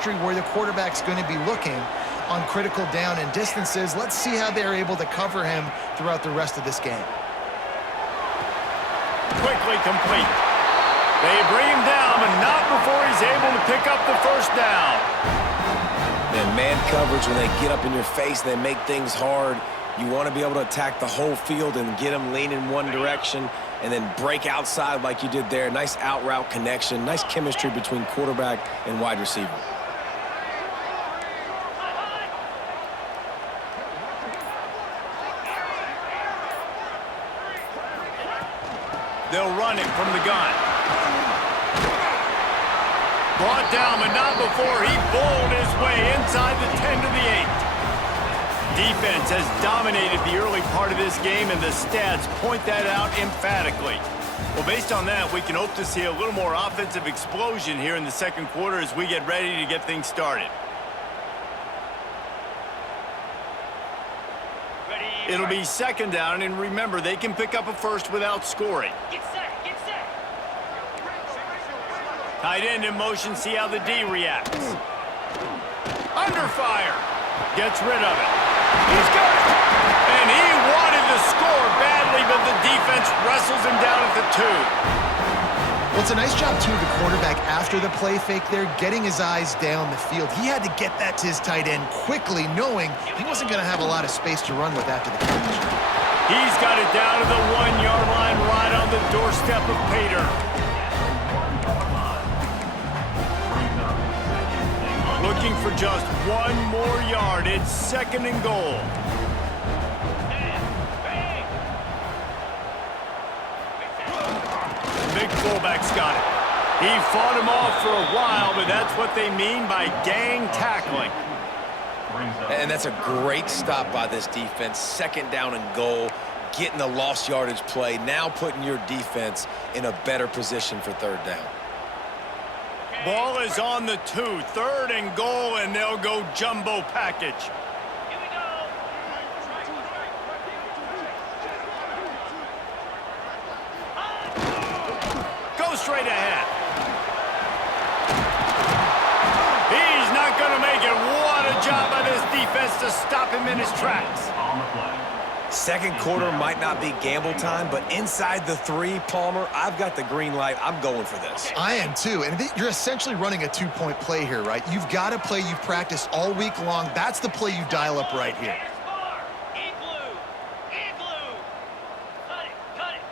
chemistry where the quarterback's going to be looking on critical down and distances. Let's see how they're able to cover him throughout the rest of this game. Quickly complete. They bring him down, but not before he's able to pick up the first down. And man coverage, when they get up in your face, they make things hard. You want to be able to attack the whole field and get them leaning one direction and then break outside like you did there. Nice out route connection, nice chemistry between quarterback and wide receiver. They'll run it from the gun. Brought down, but not before he bowled his way inside the 10 to the 8. Defense has dominated the early part of this game, and the stats point that out emphatically. Well, based on that, we can hope to see a little more offensive explosion here in the second quarter as we get ready to get things started. It'll be second down, and remember, they can pick up a first without scoring. Get set, get set. Tight end in motion, see how the D reacts. Under fire. Gets rid of it. He's got it. And he wanted to score badly, but the defense wrestles him down at the 2. Well, it's a nice job, too, of the quarterback after the play fake there, getting his eyes down the field. He had to get that to his tight end quickly, knowing he wasn't going to have a lot of space to run with after the catch. He's got it down to the 1-yard line right on the doorstep of Pater. Looking for just one more yard. It's second and goal. Big fullback's got it. He fought him off for a while, but that's what they mean by gang tackling. And that's a great stop by this defense. Second down and goal, getting the lost yardage play, now putting your defense in a better position for third down. Ball is on the 2, third and goal, and they'll go jumbo package. Here we go. Go straight ahead. He's not going to make it. What a job by this defense to stop him in his tracks. Second quarter might not be gamble time, but inside the 3, Palmer, I've got the green light. I'm going for this. I am, too. And you're essentially running a 2-point play here, right? You've got a play you've practiced all week long. That's the play you dial up right here. Igloo. Igloo. Cut it, cut it.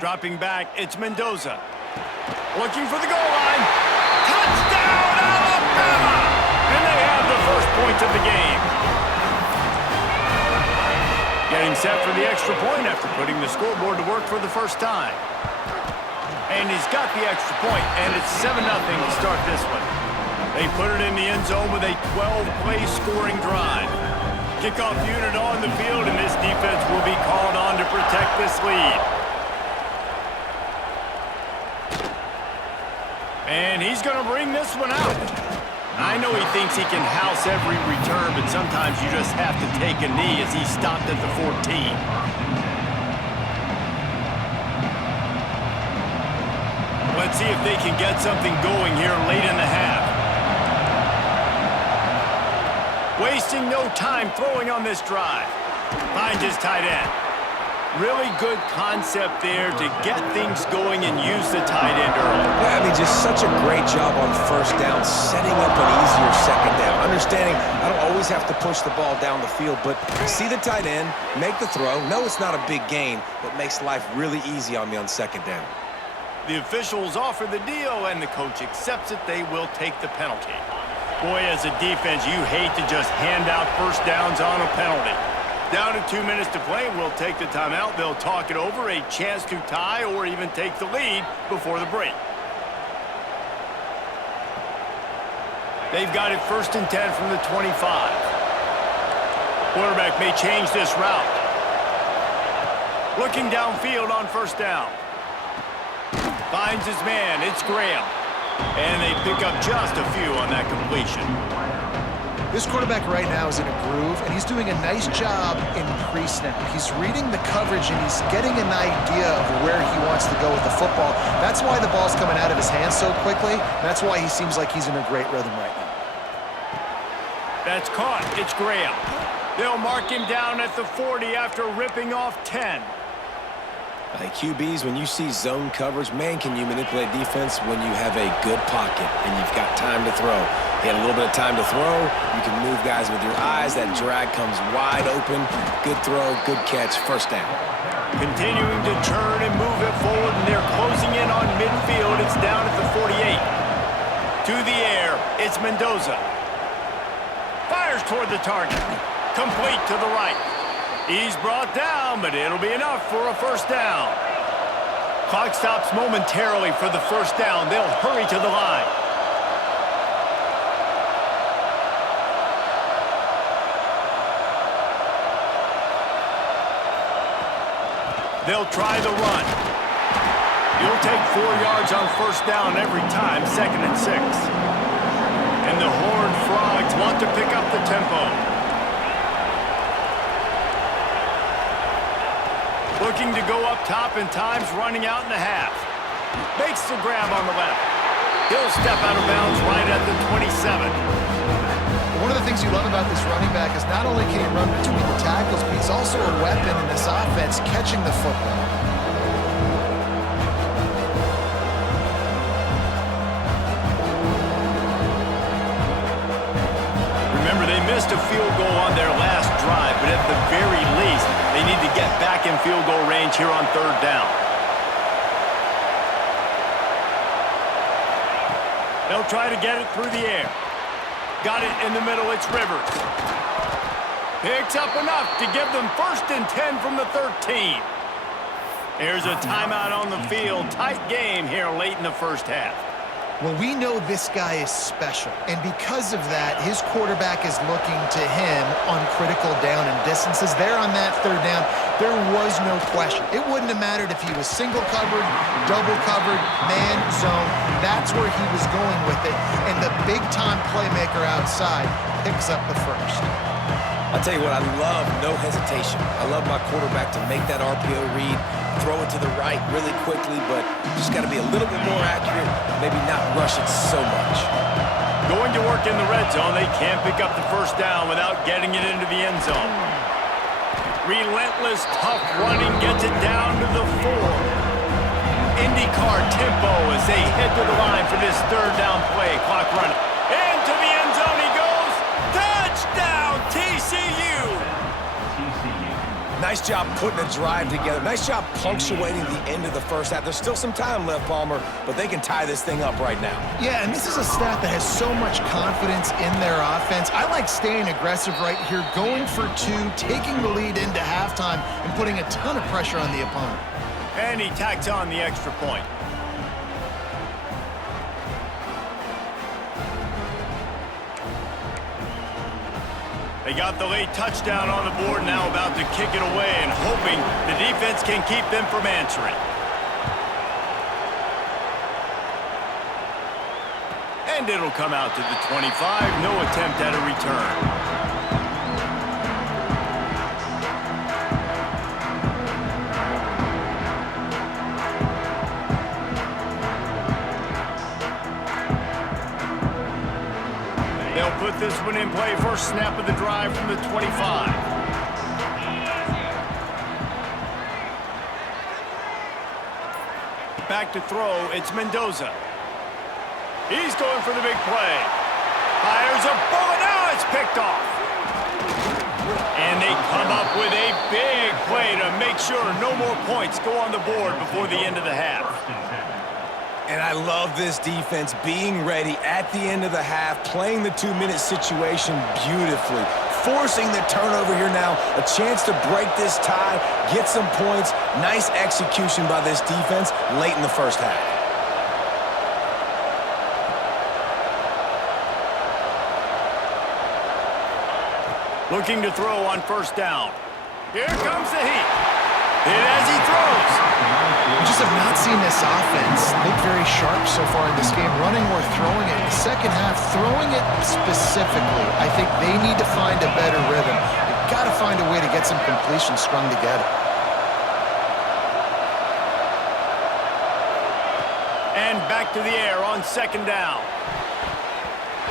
Dropping back, it's Mendoza. Looking for the goal line. Touchdown, Alabama! And they have the first point of the game. Getting set for the extra point after putting the scoreboard to work for the first time. And he's got the extra point, and it's 7-0 to start this one. They put it in the end zone with a 12-play scoring drive. Kickoff unit on the field, and this defense will be called on to protect this lead. And he's going to bring this one out. I know he thinks he can house every return, but sometimes you just have to take a knee as he stopped at the 14. Let's see if they can get something going here late in the half. Wasting no time throwing on this drive. Finds his tight end. Really good concept there to get things going and use the tight end early. Yeah, I mean, just such a great job on first down, setting up an easier second down. Understanding I don't always have to push the ball down the field, but see the tight end, make the throw. No, it's not a big gain, but makes life really easy on me on second down. The officials offer the deal, and the coach accepts it. They will take the penalty. Boy, as a defense, you hate to just hand out first downs on a penalty. Down to 2 minutes to play, we'll take the timeout. They'll talk it over, a chance to tie or even take the lead before the break. They've got it 1st and 10 from the 25. Quarterback may change this route. Looking downfield on first down. Finds his man, it's Graham. And they pick up just a few on that completion. This quarterback right now is in a groove, and he's doing a nice job in pre-snap. He's reading the coverage, and he's getting an idea of where he wants to go with the football. That's why the ball's coming out of his hands so quickly. That's why he seems like he's in a great rhythm right now. That's caught. It's Graham. They'll mark him down at the 40 after ripping off 10. Like QBs, when you see zone coverage, man, can you manipulate defense when you have a good pocket and you've got time to throw. He had a little bit of time to throw. You can move guys with your eyes. That drag comes wide open. Good throw, good catch, first down. Continuing to turn and move it forward, and they're closing in on midfield. It's down at the 48. To the air, it's Mendoza. Fires toward the target. Complete to the right. He's brought down, but it'll be enough for a first down. Clock stops momentarily for the first down. They'll hurry to the line. They'll try the run. You'll take 4 yards on first down every time, 2nd and 6. And the Horned Frogs want to pick up the tempo. Looking to go up top, and time's running out in the half. Makes the grab on the left. He'll step out of bounds right at the 27. One of the things you love about this running back is not only can he run between the tackles, but he's also a weapon in this offense, catching the football. Remember, they missed a field goal on their last drive, but at the very least, they need to get back in field goal range here on 3rd down. They'll try to get it through the air. Got it in the middle, it's Rivers. Picks up enough to give them 1st and 10 from the 13. Here's a timeout on the field. Tight game here late in the first half. Well, we know this guy is special, and because of that, his quarterback is looking to him on critical down and distances. There on that 3rd down, there was no question. It wouldn't have mattered if he was single covered, double covered, man, zone. That's where he was going with it, and the big-time playmaker outside picks up the first. I'll tell you what, I love no hesitation. I love my quarterback to make that RPO read, throw it to the right really quickly, but just got to be a little bit more accurate, maybe not rush it so much. Going to work in the red zone, they can't pick up the first down without getting it into the end zone. Relentless, tough running gets it down to the 4. IndyCar tempo as they head to the line for this 3rd down play. Clock running. Into the end zone he goes. Touchdown, TCU! Nice job putting a drive together. Nice job punctuating the end of the first half. There's still some time left, Palmer, but they can tie this thing up right now. Yeah, and this is a staff that has so much confidence in their offense. I like staying aggressive right here, going for 2, taking the lead into halftime, and putting a ton of pressure on the opponent. And he tacks on the extra point. They got the late touchdown on the board, now about to kick it away and hoping the defense can keep them from answering. And it'll come out to the 25. No attempt at a return. They'll put this one in play. First snap of the drive from the 25. Back to throw, it's Mendoza. He's going for the big play. Fires a bullet, now it's picked off. And they come up with a big play to make sure no more points go on the board before the end of the half. And I love this defense being ready at the end of the half, playing the 2-minute situation beautifully, forcing the turnover here now, a chance to break this tie, get some points. Nice execution by this defense late in the first half. Looking to throw on first down. Here comes the heat. And as he throws. You just just have not seen this offense look very sharp so far in this game, running or throwing it. In the second half, throwing it specifically, I think they need to find a better rhythm. They've got to find a way to get some completions strung together. And back to the air on second down.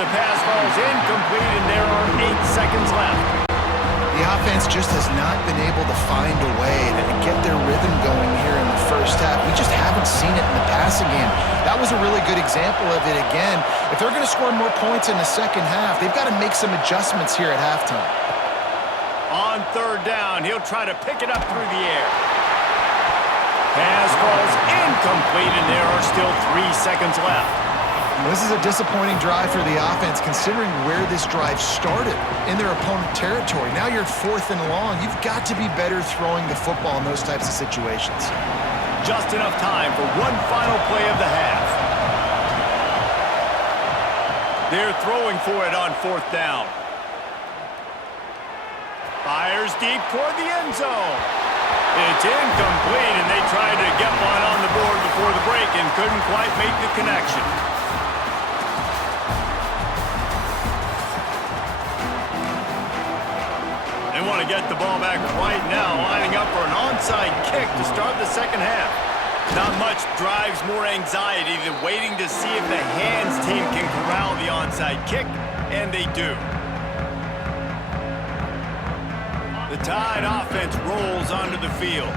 The pass falls incomplete, and there are 8 seconds left. The offense just has not been able to find a way to get their rhythm going here in the first half. We just haven't seen it in the passing game. That was a really good example of it again. If they're going to score more points in the second half, they've got to make some adjustments here at halftime. On third down, he'll try to pick it up through the air. Pass falls incomplete, and there are still 3 seconds left. This is a disappointing drive for the offense, considering where this drive started in their opponent territory. Now you're at 4th and long. You've got to be better throwing the football in those types of situations. Just enough time for one final play of the half. They're throwing for it on 4th down. Fires deep toward the end zone. It's incomplete, and they tried to get one on the board before the break and couldn't quite make the connection. They want to get the ball back right now, lining up for an onside kick to start the second half. Not much drives more anxiety than waiting to see if the hands team can corral the onside kick, and they do. The Tide offense rolls onto the field.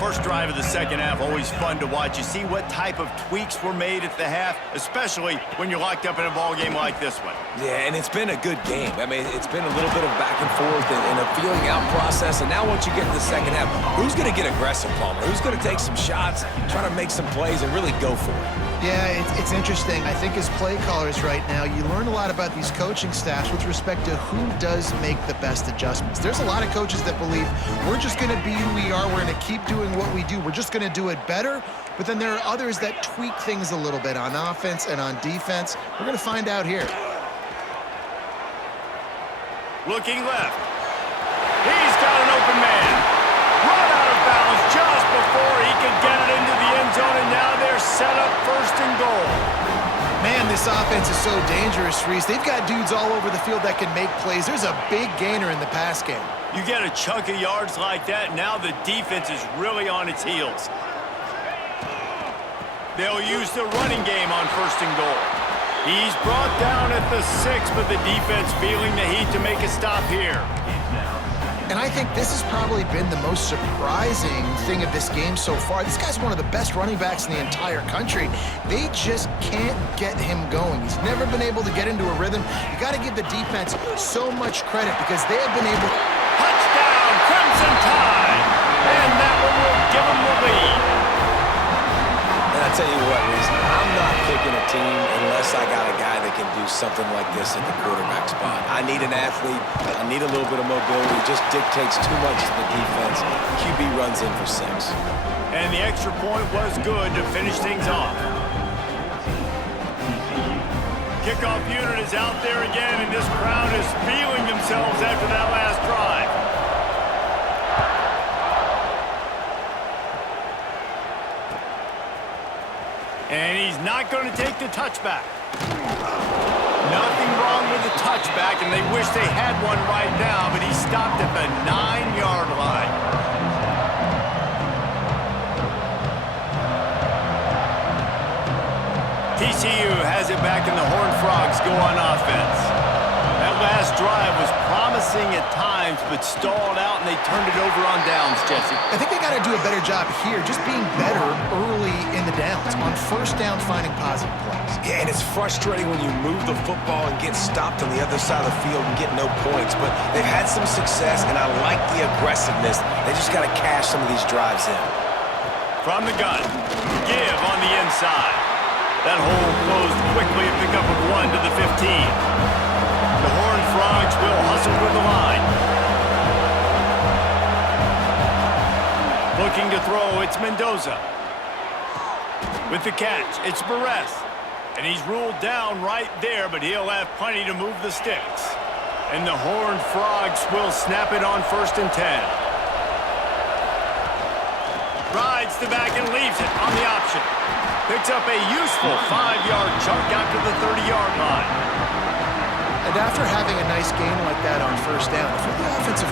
First drive of the second half, always fun to watch. You see what type of tweaks were made at the half, especially when you're locked up in a ball game like this one. Yeah, and it's been a good game. I mean, it's been a little bit of back and forth and a feeling out process. And now once you get to the second half, who's going to get aggressive, Palmer? Who's going to take some shots, try to make some plays, and really go for it? Yeah, it's interesting. I think as play callers right now, you learn a lot about these coaching staffs with respect to who does make the best adjustments. There's a lot of coaches that believe we're just going to be who we are. We're going to keep doing what we do. We're just going to do it better. But then there are others that tweak things a little bit on offense and on defense. We're going to find out here. Looking left. He's got an open man. Run out of bounds just before he could get it into the end zone, and now they're set up 1st and goal. Man, this offense is so dangerous, Reese. They've got dudes all over the field that can make plays. There's a big gainer in the pass game. You get a chunk of yards like that, now the defense is really on its heels. They'll use the running game on 1st and goal. He's brought down at the 6, but the defense feeling the heat to make a stop here. And I think this has probably been the most surprising thing of this game so far. This guy's one of the best running backs in the entire country. They just can't get him going. He's never been able to get into a rhythm. You got to give the defense so much credit because they have been able to... Touchdown, Crimson Tide! And that one will give them the lead. And I tell you what, Reese, I'm not picking a team unless I got a guy that can do something like this at the quarterback spot. I need an athlete. I need a little bit of mobility. It just dictates too much to the defense. QB runs in for 6. And the extra point was good to finish things off. Kickoff unit is out there again, and this crowd is feeling themselves after that last drive. And he's not going to take the touchback. Nothing wrong with the touchback, and they wish they had one right now, but he stopped at the 9-yard line. TCU has it back, and the Horned Frogs go on offense. That last drive was promising at times, but stalled out, and they turned it over on downs, Jesse. I think they got to do a better job here, just being better early in the downs. On 1st down, finding positive plays. Yeah, and it's frustrating when you move the football and get stopped on the other side of the field and get no points. But they've had some success, and I like the aggressiveness. They just got to cash some of these drives in. From the gun, give on the inside. That hole closed quickly, a pickup of 1 to the 15. The Horned Frogs will hustle with the line. Looking to throw, it's Mendoza. With the catch, it's Barres. And he's ruled down right there, but he'll have plenty to move the sticks. And the Horned Frogs will snap it on 1st and 10. Rides it back and leaves it on the option. Picks up a useful 5-yard chunk out to the 30-yard line. And after having a nice game like that on first down, if you're the offensive